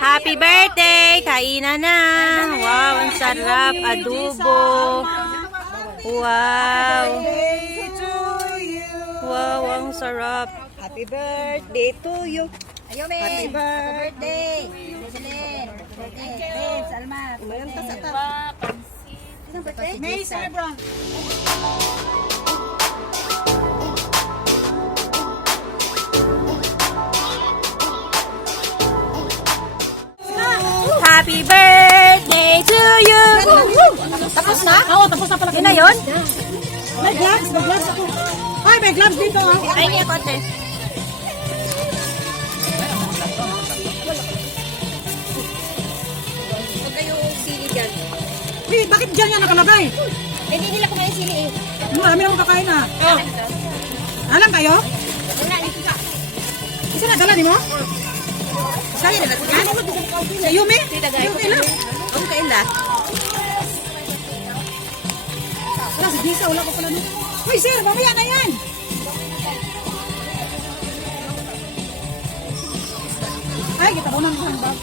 Happy birthday! Kainan na! Wow, ang sarap. Adobo. Wow. Wow, ang sarap. Happy birthday to you. Ayome. Happy birthday. Birthday. Babe, Salma. Umayon ta sa ta. May Sabra. Happy birthday to you! Tapos na? Oo, tapos na pala. Yun na yun? May gloves, may gloves ako. Ay, may gloves dito ah. Ay, niya konti. Huwag kayong sili dyan. Uy, bakit dyan yan nakalagay? Hindi nila kumain sili eh. Marami naman kakain ah. Alam kayo? Wala, dito ka. Isa na dala ni mo? Sa'yo na lang. Sa Yumi? Yumi lang. Ang kaila. Wala, si Gisa, wala ko pala nito. Uy, sir, mamaya na yan. Ay, kita ko nang handbag.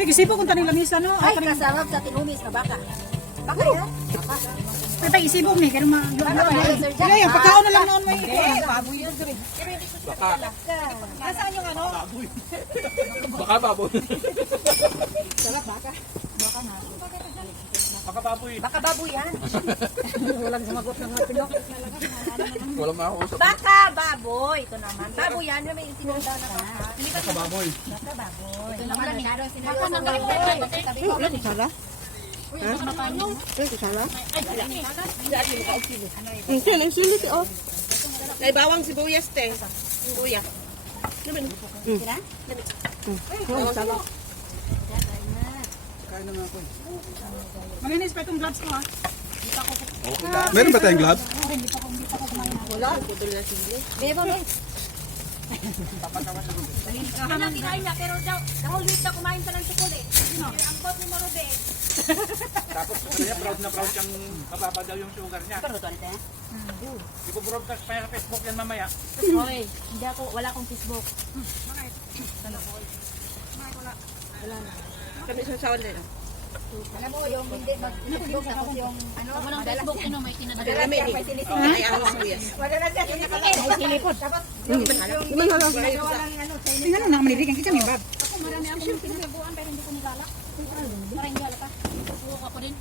Eh, gisipo kung tanong lamisa, no? Ay, kasarap sa tinumis na baka. Baka yan? Baka. Patay, Ano isibog ni, kaya mga... Ano yun? Kaya yung pagkaon na lang noon may ito. Baboy yun, Sir. Nasaan yung ano? Baka baboy. Baka baboy yan. Walang sumagot ng mga pinok. Walang makausap. Baka baboy. Ito naman. Baboy yan. May tinunda na baka. Baka baboy. Baka baboy. Ito naman. Baka nang galing Uy, ulan isala? Ha? Ulan isala? Hindi, ang sulit oh. May bawang sibuyas, te. Kuya. Tira? Ulan isala. Kain na nga ako. Malinis pa itong gloves ko ha. Meron ba tayong gloves? Bebo, no? Anong kinain niya, pero daw, dahil week na kumain ka ng chocolate. Sino? Ang bot ni Marude. Tapos kaya proud na proud siyang mababa daw yung sugar niya. Pero doon, te. Ipo-broadcast pa sa Facebook yan mamaya. Hoy, hindi ako, wala akong Facebook. Kami sa sawan din. Alam mo, yung hindi mag-Facebook, tapos yung, ano, Walang Facebook, ano, may tinatawag. Kami ni. Ay, ang sibuyas. Wala na dyan, yung nakalagay. Ay, silipod. Tapos, yung, yung, lang, ano, inyo. Tingnan mo na, maniligan kita may bag. Ako marami akong pinagabuan, pero hindi ko nilalak. Para hindi halata. Suko ako din.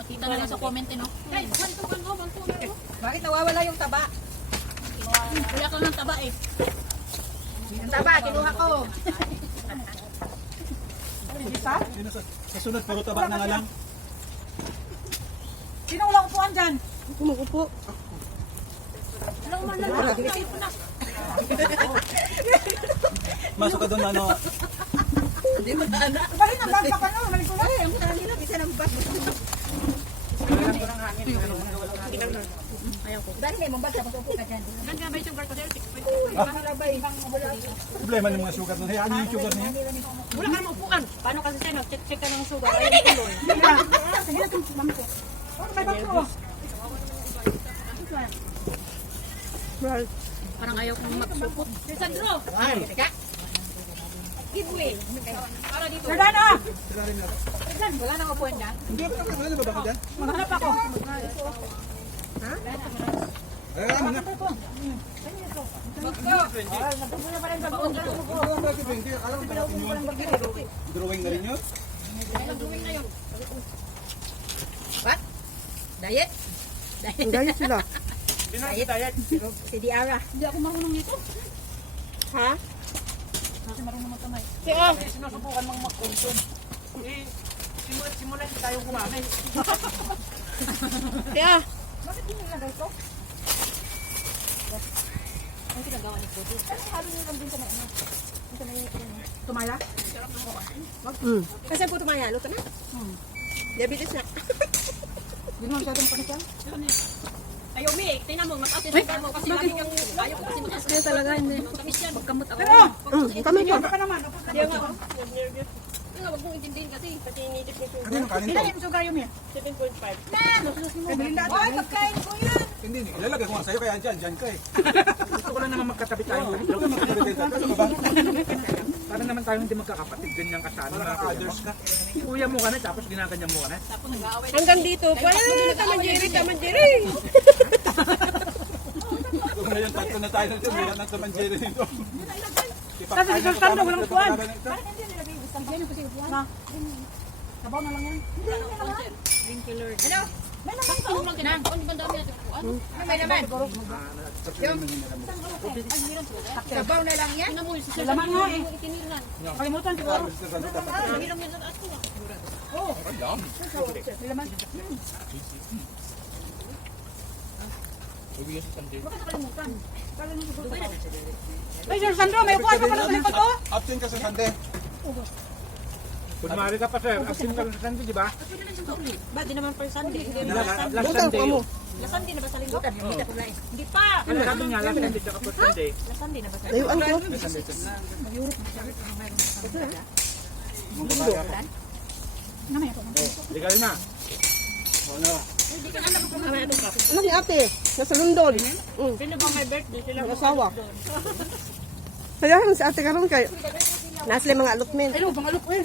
Makita na lang sa comment, eh, no? Ay, banto ka no, na no. Bakit nawawala yung taba? Wala ka ng taba, eh. Yung taba, kinuha ko. Sa sunod, puro taba na nga lang. Sino wala upuan dyan? Kumukupo. Masok ka doon, ano, Bali na bag pa ka no, malikulan. Ang kanina, isa ng bag. Ba yung ko? Problema ng mga sugar na. Hayaan niyo yung sugar niya. Wala ka naman upuan. Paano kasi sa'yo, nag-check ka ng sugar? Ay, hindi tuloy. Sige na itong mami ko. Ano? Parang ayaw kong magsupot. Si Sandro! Giveaway. Para dito. Sir Dana! Wala nang upuan dyan. Hindi ba ba ba ba dyan? Maghanap ako. Ay, ano nga. Drawing na rin yun? Diet? Dahil sila. Diet. Diet. Si Diara. Hindi ako marunong nito. Ha? Kasi marunong magkamay. Kaya sinusubukan mong mag-consume. Eh, simulat simulat hindi tayong kumain. Kaya, Ang pinagawa ni Kodo. Tumaya? kasi po tumaya, ano ka na? Diabetes na. Hindi naman masyadong panikan. Ayaw, Mi. Tingnan mo, mataas yung mo. Kasi lagi kang ayaw ko kasi mataas. Kaya talaga, hindi. Pagkamot ako. Mm, kami ko. Baka naman. Kaya nga, Kaya nga, wag mong intindihin kasi. Pati initip ni sugar. Yung kanin Ilan to? yung sugar yung yan? 7.5. Kaya melinda. Ay, pagkain ko yan. Hindi, ilalagay ko nga sa'yo kaya dyan, dyan ka eh. Gusto ko lang naman magkatabi tayo. Huwag ka magkakabit tayo. Ano ba? Para naman tayo hindi magkakapatid. Ganyan ka sana. Parang others ka. Kuya mo ka na, tapos ginaganyan mo ka na. Hanggang dito. Pwede na taman Jerry, taman Jerry. Kung ngayon, tatlo na tayo nito, may anak naman Jerry nito. Kasi si Sultan daw, walang kuwan. Ipapakain Sabaw na lang yan. May naman. Sabaw na lang yan. Laman nga eh. Kalimutan siguro. Ay, Sir Sandro, may upuan pa pala sa likod ko. Absent ka sa Sunday. Kung maaari ka pa sir, absent ka sa Sunday, di ba? Ba, di naman per Sunday. Hindi Na- Last Sunday yun. Last Sunday na ba sa linggo? Hindi pa. Ano sabi niya, last Sunday tsaka first Sunday. Last Sunday na ba sa Layuan ko. Legal na. Anak ni ate, nasa London. Sino ba may birthday? Sila Ang asawa. Kaya si ate karon kay nasa lang mga allotment. Ay, no, pangalok eh.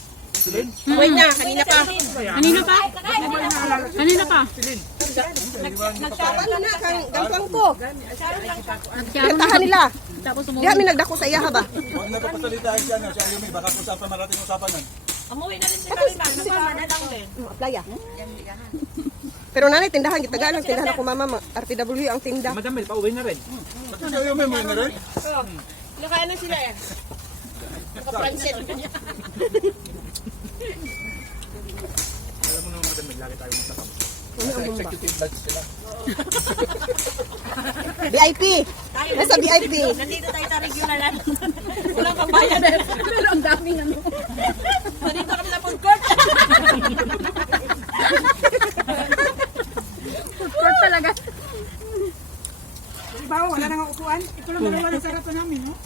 Wait na, kanina pa. Kanina pa? Kanina pa? Ano na, kang gangkang ko. Nagsyaro na. Nila. Tapos Di umuwi. kami nagdako sa iya ha ba? Huwag na papasalitain siya na siya Yumi. Baka kung saan pa marating usapan nun. Umuwi na rin si Kalima. Nagpapa na lang din. Apply ah. Pero nanay, tindahan, gitagaan ang tindahan ako mama, ma- RTW ang tinda. Madam Mel, pauwi na rin. Ba't siya Yumi mo na rin? Nakain na sila eh. Naka-fransit. Lagi tayo magkakap. Executive lunch sila. VIP! Nasa VIP! Nandito tayo sa regular lang. Walang pambayad. Pero ang daming ano. Nandito kami sa food court. Court talaga. Bawa, wala nang upuan. Ito lang dalawa ng sarapan namin, no?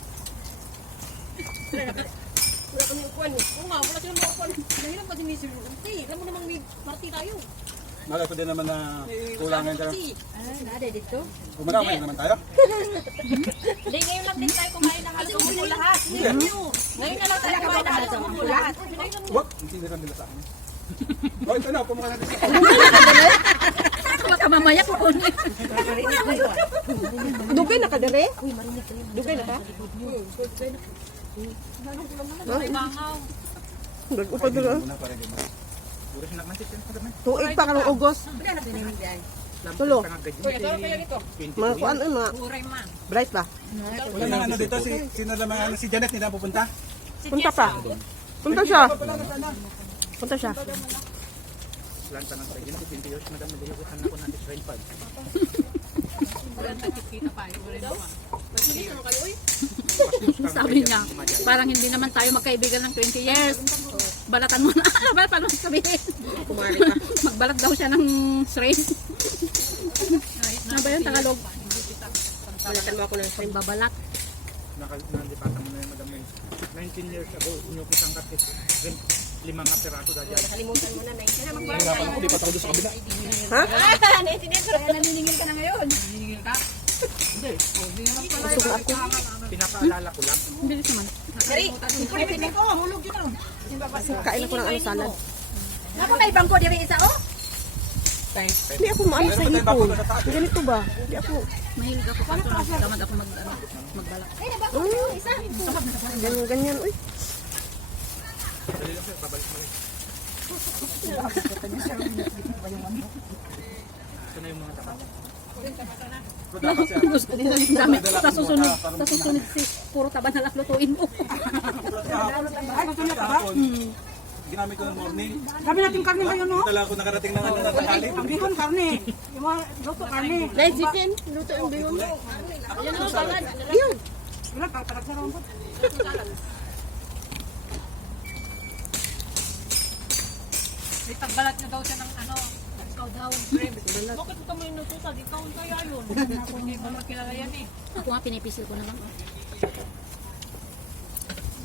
Oo nga, wala silang mga Nahirap kasi ni Sir Marty. Alam mo namang may party tayo. Malay ko din naman na kulangan tayo. Ah, nada dito. Kumaramay naman tayo. hindi ngayon lang din tayo kumain ng alcohol mo lahat. Ngayon na lang tayo kumain ng alcohol mo lahat. Wag, hindi rin nila sa akin. Oh, ito na, kumukha natin sa Baka mamaya kukunin. Dugay na ka dire? Dugay na ka? Bago pa duro. Una pa Mel. Tuig pa karong Ugos. Tulo. Mga kuan ay mga bright ba? Wala nang ano dito, si, sino naman ano, si Janet, na pupunta? Punta pa. Punta siya. Punta siya. Planta ng tayo. 20 years, Madam. Dilagutan ako sa 25. Sabi niya, parang hindi naman tayo magkaibigan ng 20 years. Balatan mo na. Ano ba? Paano sabihin? Magbalat daw siya ng string. Ano ba yun? Tagalog? Balatan mo ako ng shrimp. Babalat. Nandipatan mo na yan, Madam Mel. 19 years ago, inyukit ang katit. Limang nga piraso dahil. Kalimutan mo na na. Kaya magbawa Hirapan ako, lipat ako doon sa kabila. Ha? Ah, naiintindihan ko. Kaya naniningil ka na ngayon. Busog ako. Pinapaalala ko lang. Ang bilis naman. Kulitin ko, hulog yun oh. Kain ako ng ano salad. Nako may bangko diri isa oh. Hindi ako maano sa hipon. Ganito ba? Hindi ako. Mahilig ako kaso tamad ako mag, ano, magbalak. Ay, na bangko diri isa. Ganyan, ganyan. Uy. Dali lang sir, babalik mo rin. Ito na yung mga tama. Dami. Sa susunod, sa susunod si puro taba na lang lutuin mo. Ay, gusto niya pa ba? Kahapon, ginamit ko ng morning. Dami natin karne ngayon, no? Dala ko nakarating ng ano na tanghali. Ang bihon, karne. Yung mga luto, karne. Dahil chicken, luto yung bingo mo. Yun. Wala, papalag sa rombot. May tagbalat na daw siya ng ano, ikaw daw. Bakit ito may nutusa? Di kaon kaya yun. Hindi ba makilala yan eh. Ako nga pinipisil ko na lang. oh.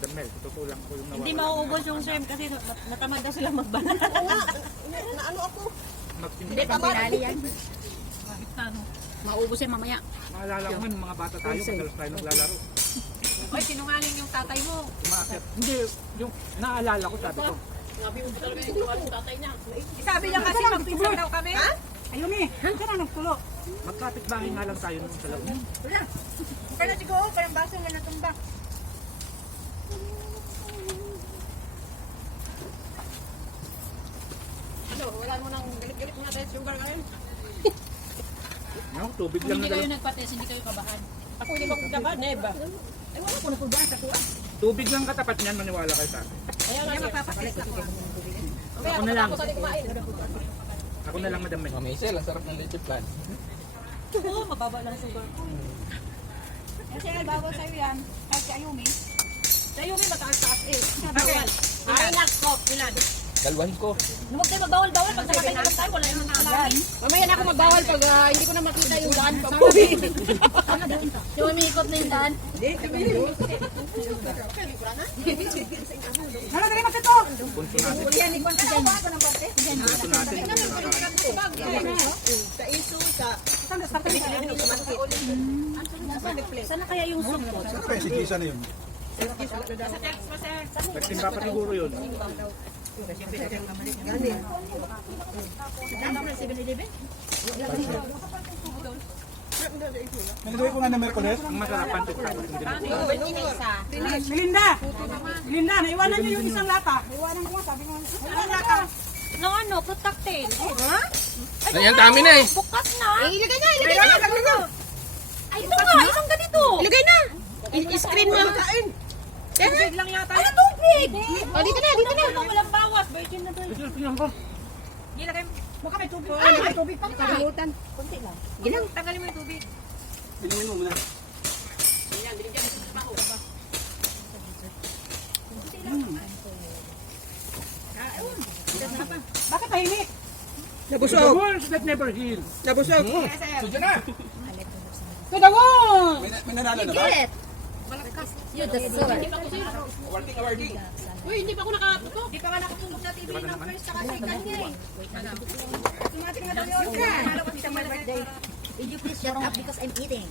Damel, tutulang ko yung nawala. Hindi mauubos yung shrimp kasi nat- natamad daw sila magbalat. Magsimula. Hindi, pang pinali yan. Bakit na ano? Maubos yan mamaya. Maalala ko man, mga bata tayo, madalas tayo naglalaro. Ay, sinungaling yung tatay mo. Umaakit. Hindi, yung naalala ko, sabi ko, Sabi niya kasi magpinsan daw kami. Ayun eh. Saan na nagtulo? magkapit bahay nga lang tayo nung sa loob. Kaya siguro, kaya baso nga natumba. No, tubig lang Hindi na kayo dala. nagpates, hindi kayo kabahan. Ako hindi magkaba, neba. Tubig lang katapat niyan, maniwala kayo sa akin. Kaya nga magpapakilis ako. Ako na lang. Ako na lang, Madam Mel. Michelle, ang sarap ng leche plan. Oo, mababa lang sugar ko. Kasi nagbabaw sa'yo yan. Kahit si Ayumi. Si Ayumi mataas-taas eh. Bawal. Ay, nako, pilad. Dalwan ko. Huwag kayo magbawal-bawal pag nakakay naman tayo, wala yung nakakalain. Mamaya na ako magbawal pag ah, hindi ko na makita yung daan pa uwi. Yung umiikot na yung daan. Hala, dali mo ito. Punso natin. Yan, ikaw na ako ng parte. Punso natin. Saan sa tabi? Sana kaya yung soup ko? Siyempre, si Gisa na yun. Nagtimba pa siguro yun. Nagdawin ko nga ng Merkules. Ang masarap pantit tapos yung dinuguan. Melinda. Melinda, naiwanan niyo yung isang lata. Naiwanan ko nga, sabi ko. Isang lata. No, ano, protected. Ayan, dami na eh. Bukas na. Ilagay na, ilagay na. Ilagay na. Ay, ito nga, isang ganito. Ilagay na. I-screen mo. Kain. Tubig lang yata. Ano tubig? O, dito na, dito na. Ito, walang bawas. Virgin na to. Ito, tingnan ko. Gilagay mo. Baka may tubig. Ay, may tubig pa. Kalimutan. Kunti lang. Ginang. Tanggalin mo yung tubig. Pinumin mo muna. Bakit tahimik? The Nabusog. words that never heal. Nabusog. Sudyan na. Pedawon! May, may nanalo na ba? Yun, that's so. Awarding, awarding. Uy, hindi pa ako nakatuto. Di pa nga nakatulog sa TV ng first sa second niya eh. Will you please shut up because I'm eating?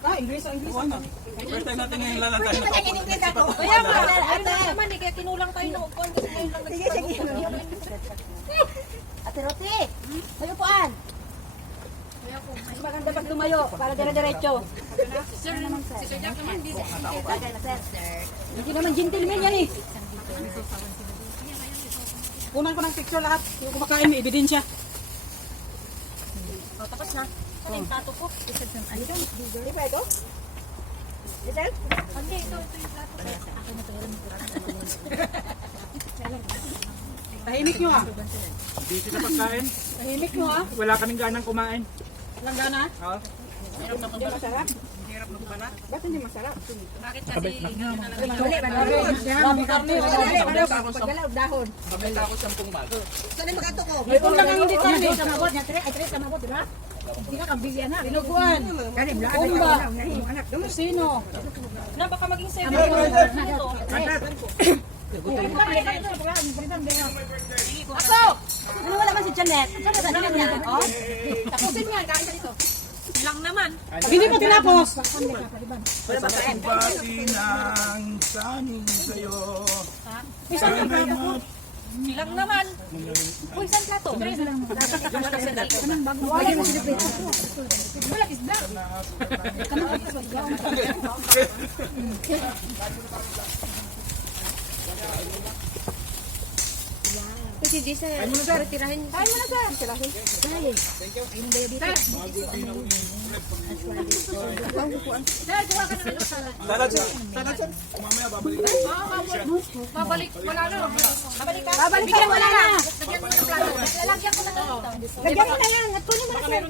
Ah, English, ah, English. Ano? First time natin ngayon lalantay na to. Kaya nga, ano na naman eh, kaya kinulang tayo ng upuan kasi ngayon lang nagsisimula. Ate Roti, may upuan. Mas maganda pag tumayo para dire-diretso. Sir, si Sir Jack naman, hindi. Bagay na sir. Hindi naman gentleman yan eh. Kunan ko ng picture lahat. Yung kumakain, may ebidensya. Oh, tapos na. Ano yung plato ko? Di ba ito? Giselle? Hindi, ito, ito yung plato ko. Tahimik nyo ah. Busy sa pagkain. Tahimik nyo ah. Wala kaming ganang kumain. Langgana. Ha? Hindi masarap. Ba't hindi masarap? Bakit kasi ganyan na lang. Dami karne. Paggalaw, dahon. Mabenta ako 10 bag. May ulam ang hindi karne. Samabot niya, tre, ay tre, samabot, diba? Hindi ka kabilya na. Binuguan. Kumba. Sino? Na, baka maging seven. Ito. Ako! Ano wala man si Janet? Ano yan? Oh? Tapusin mo yan, kain ka dito. Lang naman. Hindi pa tinapos. Bati ng saning sa'yo. Lang naman. Uy, saan plato? Kasi di sa retirahin. Ay mo na sir. Sir, kuha ka na. Salad sir. Salad sir. Mamaya babalik tayo. Babalik. Wala na. Babalik ka? Babalik ka wala na. Lalagyan ko na lang ito. Lagyan mo na yan. At kunin mo na sir.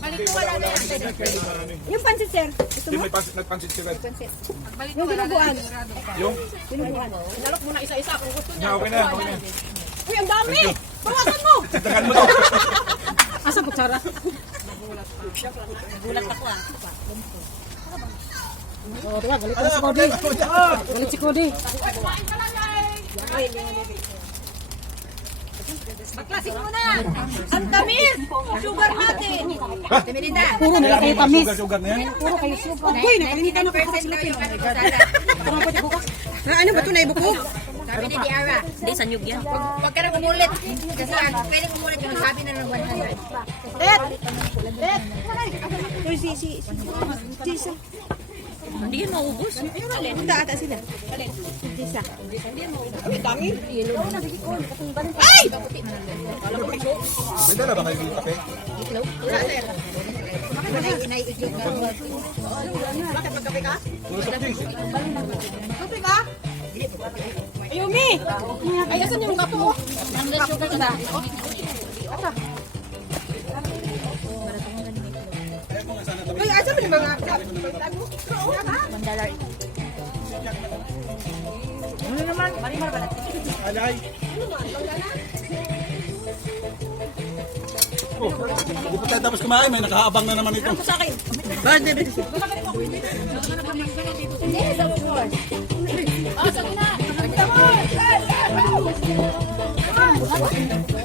Balik ko wala na yan. Yung pansit sir. Gusto mo? nagpansit si. Balik ko Yung wala na. dinuguan. Yung? Dinuguan. Inalok mo na isa-isa kung gusto niya. Okay na, okay na. Uy, ang dami! Bawasan mo! Dagan mo to. Asa kutsara? Oh, diba, galit Ano, si Cody. Galit si Cody. Baklasin mo na. Ang tamis. Sugar natin. Puro na lang kayo tamis. Sugar na yan. Puro kayo sugar. Uy, nakalinitan ako para silupin. Na ano ba ito? Naibukog? Sabi ni Diara, hindi sa nyug yan. Huwag ka na umulit. Kasi pwede umulit yung sabi na ng 100. Uy, si, si, si. Tisa. Hindi yan maubos. Punta ata sila. Tisa. May dala ba kayo dito kape? Puro soft drinks. Ayumi! Ay, asan yung kapo? Ang sugar na. Uy, asan mo yung mga... Alay. Oh, hindi pa tayo tapos kumain, may nakahabang na naman ito. Thank you.